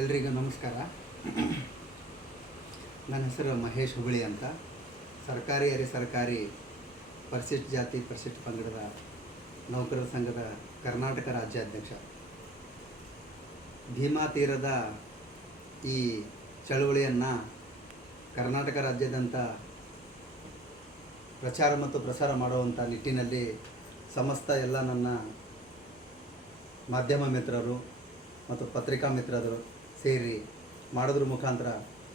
ಎಲ್ರಿಗೂ ನಮಸ್ಕಾರ. ನನ್ನ ಹೆಸರು ಮಹೇಶ್ ಹುಬಳಿ ಅಂತ. ಸರ್ಕಾರಿ ಅರೆ ಸರ್ಕಾರಿ ಪರಿಶಿಷ್ಟ ಜಾತಿ ಪರಿಶಿಷ್ಟ ಪಂಗಡದ ನೌಕರರ ಸಂಘದ ಕರ್ನಾಟಕ ರಾಜ್ಯಾಧ್ಯಕ್ಷ. ಭೀಮಾ ತೀರದ ಈ ಚಳುವಳಿಯನ್ನು ಕರ್ನಾಟಕ ರಾಜ್ಯಾದ್ಯಂತ ಪ್ರಚಾರ ಮತ್ತು ಪ್ರಸಾರ ಮಾಡುವಂಥ ನಿಟ್ಟಿನಲ್ಲಿ ಸಮಸ್ತ ಎಲ್ಲ ನನ್ನ ಮಾಧ್ಯಮ ಮಿತ್ರರು ಮತ್ತು ಪತ್ರಿಕಾ ಮಿತ್ರರು ಸೇರಿ ಮಾಡೋದ್ರ ಮುಖಾಂತರ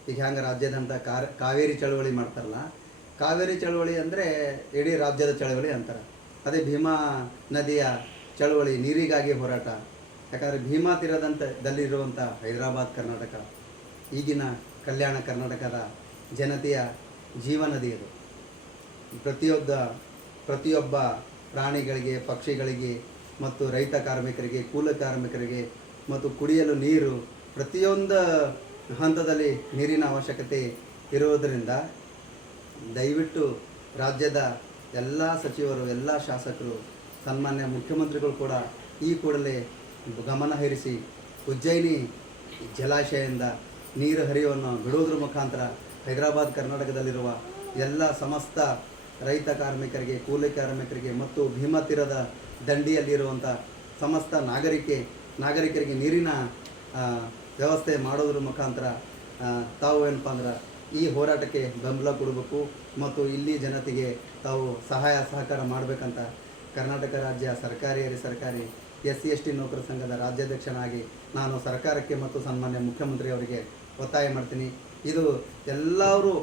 ಈಗ ಹ್ಯಾಂಗೆ ರಾಜ್ಯಾದ್ಯಂತ ಕಾವೇರಿ ಚಳವಳಿ ಮಾಡ್ತಾರಲ್ಲ, ಕಾವೇರಿ ಚಳವಳಿ ಅಂದರೆ ಇಡೀ ರಾಜ್ಯದ ಚಳವಳಿ ಅಂತಾರೆ. ಅದೇ ಭೀಮಾ ನದಿಯ ಚಳವಳಿ, ನೀರಿಗಾಗಿ ಹೋರಾಟ. ಯಾಕಂದರೆ ಭೀಮಾ ತೀರದಂತದಲ್ಲಿರುವಂಥ ಹೈದರಾಬಾದ್, ಕರ್ನಾಟಕ, ಈಗಿನ ಕಲ್ಯಾಣ ಕರ್ನಾಟಕದ ಜನತೆಯ ಜೀವನದಿ ಅದು. ಪ್ರತಿಯೊಬ್ಬ ಪ್ರತಿಯೊಬ್ಬ ಪ್ರಾಣಿಗಳಿಗೆ, ಪಕ್ಷಿಗಳಿಗೆ ಮತ್ತು ರೈತ ಕಾರ್ಮಿಕರಿಗೆ, ಕೂಲ ಕಾರ್ಮಿಕರಿಗೆ ಮತ್ತು ಕುಡಿಯಲು ನೀರು ಪ್ರತಿಯೊಂದು ಹಂತದಲ್ಲಿ ನೀರಿನ ಅವಶ್ಯಕತೆ ಇರುವುದರಿಂದ ದಯವಿಟ್ಟು ರಾಜ್ಯದ ಎಲ್ಲ ಸಚಿವರು, ಎಲ್ಲ ಶಾಸಕರು, ಸನ್ಮಾನ್ಯ ಮುಖ್ಯಮಂತ್ರಿಗಳು ಕೂಡ ಈ ಕೂಡಲೇ ಗಮನ ಹರಿಸಿ ಉಜ್ಜಯಿನಿ ಜಲಾಶಯದಿಂದ ನೀರು ಹರಿವನ್ನು ಬಿಡುವುದರ ಮುಖಾಂತರ ಹೈದರಾಬಾದ್, ಕರ್ನಾಟಕದಲ್ಲಿರುವ ಎಲ್ಲ ಸಮಸ್ತ ರೈತ ಕಾರ್ಮಿಕರಿಗೆ, ಕೂಲಿ ಕಾರ್ಮಿಕರಿಗೆ ಮತ್ತು ಭೀಮತೀರದ ದಂಡಿಯಲ್ಲಿರುವಂಥ ಸಮಸ್ತ ನಾಗರಿಕೆ, ನಾಗರಿಕರಿಗೆ ನೀರಿನ ವ್ಯವಸ್ಥೆ ಮಾಡೋದ್ರ ಮುಖಾಂತರ ತಾವು ಏನಪ್ಪ ಅಂದ್ರೆ ಈ ಹೋರಾಟಕ್ಕೆ ಬೆಂಬಲ ಕೊಡಬೇಕು ಮತ್ತು ಇಲ್ಲಿ ಜನತೆಗೆ ತಾವು ಸಹಾಯ ಸಹಕಾರ ಮಾಡಬೇಕಂತ ಕರ್ನಾಟಕ ರಾಜ್ಯ ಸರ್ಕಾರಿ ಸರ್ಕಾರಿ ಎಸ್ ಸಿ ಎಸ್ ಟಿ ನೌಕರ ಸಂಘದ ರಾಜ್ಯಾಧ್ಯಕ್ಷನಾಗಿ ನಾನು ಸರ್ಕಾರಕ್ಕೆ ಮತ್ತು ಸನ್ಮಾನ್ಯ ಮುಖ್ಯಮಂತ್ರಿಯವರಿಗೆ ಒತ್ತಾಯ ಮಾಡ್ತೀನಿ. ಇದು ಎಲ್ಲರೂ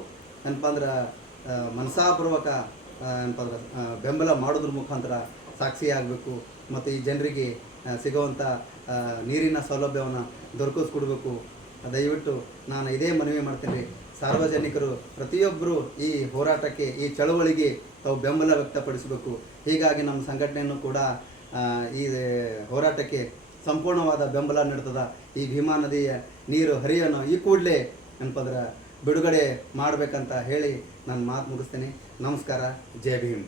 ಏನಪ್ಪ ಅಂದ್ರೆ ಮನಸಾಪೂರ್ವಕ ಏನಪ್ಪ ಅಂದ್ರೆ ಬೆಂಬಲ ಮಾಡೋದ್ರ ಮುಖಾಂತರ ಸಾಕ್ಷಿಯಾಗಬೇಕು ಮತ್ತು ಈ ಜನರಿಗೆ ಸಿಗುವಂಥ ನೀರಿನ ಸೌಲಭ್ಯವನ್ನು ದೊರಕಿಸ್ಕೊಡ್ಬೇಕು. ದಯವಿಟ್ಟು ನಾನು ಇದೇ ಮನವಿ ಮಾಡ್ತೀನಿ. ಸಾರ್ವಜನಿಕರು ಪ್ರತಿಯೊಬ್ಬರು ಈ ಹೋರಾಟಕ್ಕೆ, ಈ ಚಳವಳಿಗೆ ತಾವು ಬೆಂಬಲ ವ್ಯಕ್ತಪಡಿಸಬೇಕು. ಹೀಗಾಗಿ ನಮ್ಮ ಸಂಘಟನೆಯನ್ನು ಕೂಡ ಈ ಹೋರಾಟಕ್ಕೆ ಸಂಪೂರ್ಣವಾದ ಬೆಂಬಲ ನೀಡ್ತದ. ಈ ಭೀಮಾ ನದಿಯ ನೀರು ಹರಿಯನ್ನು ಈ ಕೂಡಲೇ ಏನಪ್ಪಂದ್ರೆ ಬಿಡುಗಡೆ ಮಾಡಬೇಕಂತ ಹೇಳಿ ನಾನು ಮಾತು ಮುಗಿಸ್ತೀನಿ. ನಮಸ್ಕಾರ. ಜೈ ಭೀಮ್.